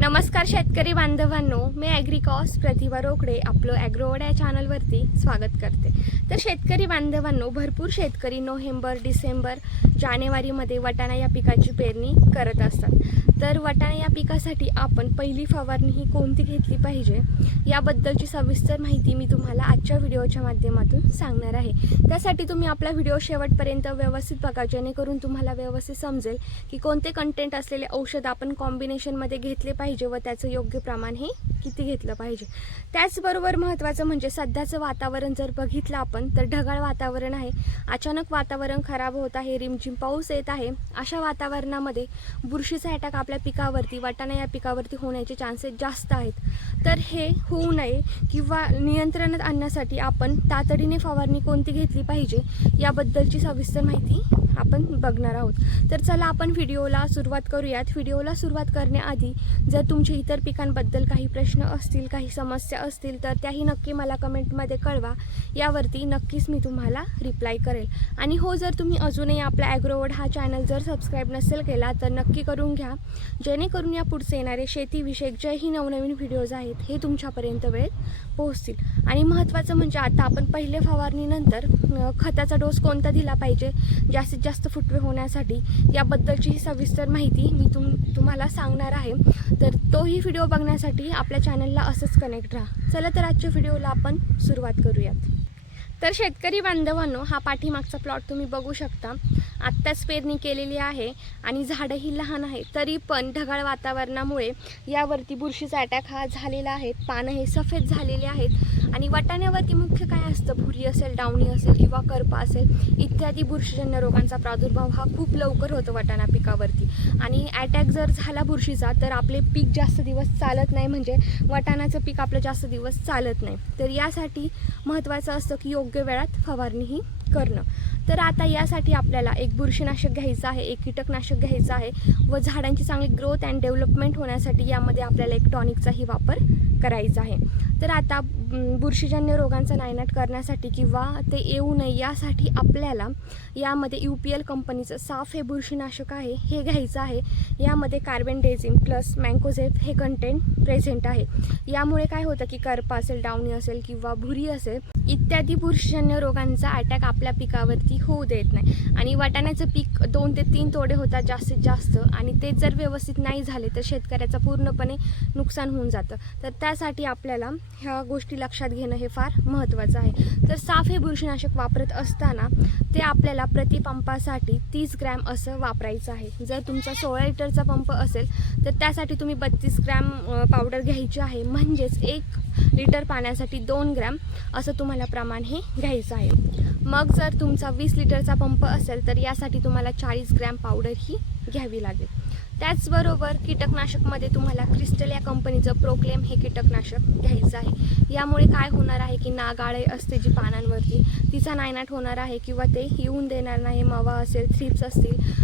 नमस्कार शेतकरी बांधवांनो मी ॲग्रिकॉस प्रतिभा रोकडे आपलं ॲग्रोवड या चॅनलवरती स्वागत करते. तर शेतकरी बांधवांनो भरपूर शेतकरी नोव्हेंबर डिसेंबर जानेवारीमध्ये वाटाणा या पिकाची पेरणी करत असतात. तर वाटाणा या पिकासाठी आपण पहिली फवारणी ही कोणती घेतली पाहिजे? याबद्दलची सविस्तर माहिती मी तुम्हाला आजच्या व्हिडिओच्या माध्यमातून सांगणार आहे. त्यासाठी तुम्ही आपला व्हिडिओ शेवटपर्यंत व्यवस्थित बघा जेणेकरून तुम्हाला व्यवस्थित समजेल की कोणते कंटेंट असलेले औषध आपण कॉम्बिनेशनमध्ये घेतले पाहिजे व त्याचं योग्य प्रमाण हे किती घेतलं पाहिजे. त्याचबरोबर महत्त्वाचं म्हणजे सध्याचं वातावरण जर बघितलं आपण तर ढगाळ वातावरण आहे. अचानक वातावरण खराब होत आहे रिमझिम पाऊस येत आहे अशा वातावरणामध्ये बुरशीचा अटॅक आपल्या पिकावरती वाटाणा या पिकावरती होण्याचे चान्सेस जास्त आहेत. तर हे होऊ नये किंवा नियंत्रणात आणण्यासाठी आपण तातडीने फवारणी कोणती घेतली पाहिजे याबद्दलची सविस्तर माहिती आपण बघणार आहोत. तर चला आपण व्हिडिओला सुरुवात करूयात. व्हिडिओला सुरुवात करण्याआधी जर तुमचे इतर पिकांबद्दल काही प्रश्न असतील काही समस्या असतील तर त्याही नक्की मला कमेंटमध्ये कळवा. यावरती नक्कीच मी तुम्हाला रिप्लाय करेल. आणि हो जर तुम्ही अजूनही आपला ॲग्रोवर्ड हा चॅनल जर सबस्क्राईब नसेल केला तर नक्की करून घ्या. जेणेकरून या पुढचे येणारे शेतीविषयक जेही नवनवीन व्हिडिओज आहेत हे तुमच्यापर्यंत वेळेत पोहोचतील. आणि महत्त्वाचं म्हणजे आता आपण पहिले फवारणीनंतर खताचा डोस कोणता दिला पाहिजे? जास्तीत जास्त जास्त फुटवे होण्यासाठी याबद्दलची ही सविस्तर माहिती मी तुम तुम्हाला सांगणार आहे. तर तोही व्हिडिओ बघण्यासाठी आपल्या चॅनलला असंच कनेक्ट राहा. चला तर आजच्या व्हिडिओला आपण सुरुवात करूयात. तर शेतकरी बांधवांनो हा पाठीमागचा प्लॉट तुम्ही बघू शकता. आत्ताच पेरणी केलेली आहे आणि झाडंही लहान आहे तरी पण ढगाळ वातावरणामुळे यावरती बुरशीचा अटॅक हा झालेला आहे. पानं हे सफेद झालेले आहेत. आणि वाटाण्यावरती मुख्य काय असतं? भुरी असेल डावणी असेल किंवा करपा असेल इत्यादी बुरशीजन्य रोगांचा प्रादुर्भाव हा खूप लवकर होतो वाटाणा पिकावरती. आणि अटॅक जर झाला बुरशीचा तर आपले पीक जास्त दिवस चालत नाही. म्हणजे वाटाण्याचं पीक आपलं जास्त दिवस चालत नाही. तर यासाठी महत्त्वाचं असतं की योग्य योग्य वेळात फवारणी ही करणं. तर आता यासाठी आपल्याला एक बुरशीनाशक घ्यायचं आहे एक कीटकनाशक घ्यायचं आहे व झाडांची चांगली ग्रोथ अँड डेव्हलपमेंट होण्यासाठी यामध्ये आपल्याला एक टॉनिकचाही वापर करायचा आहे. तर आता बुरशीजन्य रोगांचा नायनाट करण्यासाठी किंवा ते येऊ नये यासाठी आपल्याला यामध्ये यू पी एल कंपनीचं साफ हे बुरशीनाशक आहे हे घ्यायचं आहे. यामध्ये कार्बन डेझिम प्लस मँकोझेप हे कंटेंट प्रेझेंट आहे. यामुळे काय होतं की करपा असेल डावणी असेल किंवा भुरी असेल इत्यादी बुरशीजन्य रोगांचा अटॅक आपल्या पिकावरती होऊ देत नाही. आणि वाटाण्याचं पीक दोन ते तीन तोडे होतात जास्तीत जास्त आणि ते जर व्यवस्थित नाही झाले तर शेतकऱ्याचं पूर्णपणे नुकसान होऊन जातं. तर त्यासाठी आपल्याला ह्या गोष्टी लक्षात घेणं हे फार महत्त्वाचं आहे. तर साफ हे बुरशीनाशक वापरत असताना ते आपल्याला प्रतिपंपासाठी तीस ग्रॅम असं वापरायचं आहे. जर तुमचा सोळा लिटरचा पंप असेल तर त्यासाठी तुम्ही बत्तीस ग्रॅम पावडर घ्यायची आहे. म्हणजेच एक लिटर पाण्यासाठी दोन ग्रॅम असं तुम्हाला प्रमाण हे घ्यायचं आहे. मग जर तुमचा वीस लिटरचा पंप असेल तर यासाठी तुम्हाला चाळीस ग्रॅम पावडर ही घ्यावी लागेल. त्याचबरोबर कीटकनाशकमध्ये तुम्हाला क्रिस्टल या कंपनीचं प्रोक्लेम हे कीटकनाशक घ्यायचं आहे. यामुळे काय होणार आहे की नागाळे असते जी पानांवरती तिचा नायनाट होणार आहे किंवा ते येऊन देणार नाही मावा असेल थ्रिप्स असतील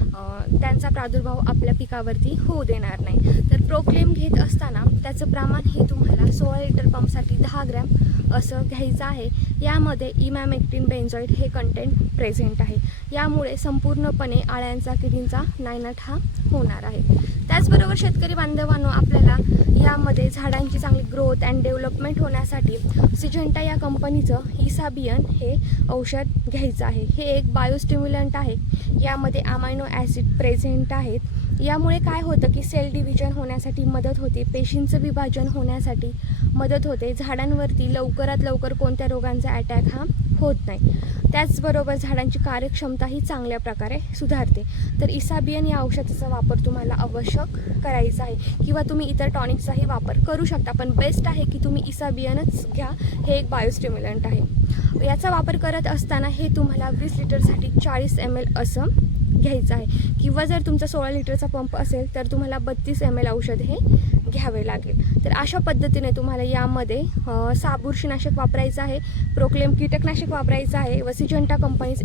त्यांचा प्रादुर्भाव आपल्या पिकावरती होऊ देणार नाही. तर प्रोक्लेम घेत असताना त्याचं प्रमाण हे तुम्हाला सोळा लिटर पंपसाठी दहा ग्रॅम असं घ्यायचं आहे. यामध्ये इमॅमेक्टिन बेन्झॉईड हे कंटेंट प्रेझेंट आहे. यामुळे संपूर्णपणे आळ्यांचा किडींचा नायनाट हा होणार आहे. त्याचबरोबर शेतकरी बांधवांनो आपल्याला यामध्ये झाडांची चांगली ग्रोथ अँड डेव्हलपमेंट होण्यासाठी सिजेंटा या कंपनीचं इसाबियन हे औषध घ्यायचं आहे. हे एक बायोस्टिम्युलंट आहे. यामध्ये अमायनो ॲसिड प्रेझेंट आहेत. यामुळे काय होतं की सेल डिव्हिजन होण्यासाठी मदत होते पेशींचं विभाजन होण्यासाठी मदत होते. झाडांवरती लवकरात लवकर कोणत्या रोगांचा अटॅक हा होत नाही. त्याचबरोबर झाडांची कार्यक्षमताही चांगल्या प्रकारे सुधारते. तर इसाबियन या औषधाचा वापर तुम्हाला आवश्यक करायचा आहे किंवा तुम्ही इतर टॉनिकचाही वापर करू शकता पण बेस्ट आहे की तुम्ही इसाबियनच घ्या. हे एक बायोस्टिम्युलंट आहे. याचा वापर करत असताना हे तुम्हाला वीस लिटरसाठी चाळीस एम एल असं घ्यायचं आहे. किंवा जर तुमचा सोळा लिटरचा पंप असेल तर तुम्हाला बत्तीस एम एल औषध हे घ्यावे लागेल. तर अशा पद्धतीने तुम्हाला यामध्ये साबुरशीनाशक वापरायचं आहे. प्रोक्लेम कीटकनाशक वापरायचं आहे व सिजंटा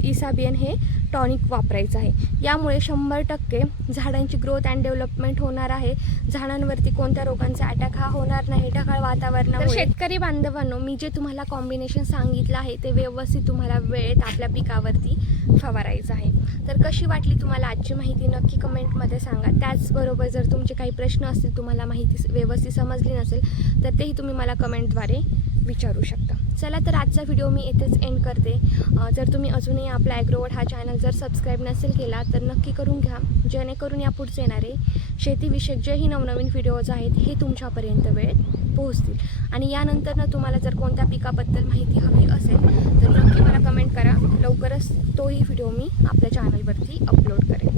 इसाबियन हे टॉनिक वापरायचं आहे. यामुळे शंभर टक्के झाडांची ग्रोथ अँड डेव्हलपमेंट होणार आहे. झाडांवरती कोणत्या रोगांचा अटॅक हा होणार नाही ढगाळ वातावरणावर शेतकरी बांधवांनो मी जे तुम्हाला कॉम्बिनेशन सांगितलं आहे ते व्यवस्थित तुम्हाला वेळेत आपल्या पिकावरती फवारायचं आहे. तर कशी वाटली तुम्हाला आजची माहिती नक्की कमेंटमध्ये सांगा. त्याचबरोबर जर तुमचे काही प्रश्न असतील तुम्हाला माहिती व्यवस्थित समजली नसेल तर तेही तुम्ही मला कमेंटद्वारे विचारू शकता. चला तर आजचा व्हिडिओ मी येथेच एंड करते. जर तुम्ही अजूनही आपला ॲग्रोवड हा चॅनल जर सबस्क्राईब नसेल केला तर नक्की करून घ्या. जेणेकरून यापुढचे येणारे शेतीविषयक जेही नवनवीन व्हिडिओज आहेत हे तुमच्यापर्यंत वेळेत पोहोचतील. आणि यानंतरनं तुम्हाला जर कोणत्या पिकाबद्दल माहिती हवी असेल तर नक्की मला कमेंट करा. लवकरच तोही व्हिडिओ मी आपल्या चॅनलवरती अपलोड करेन.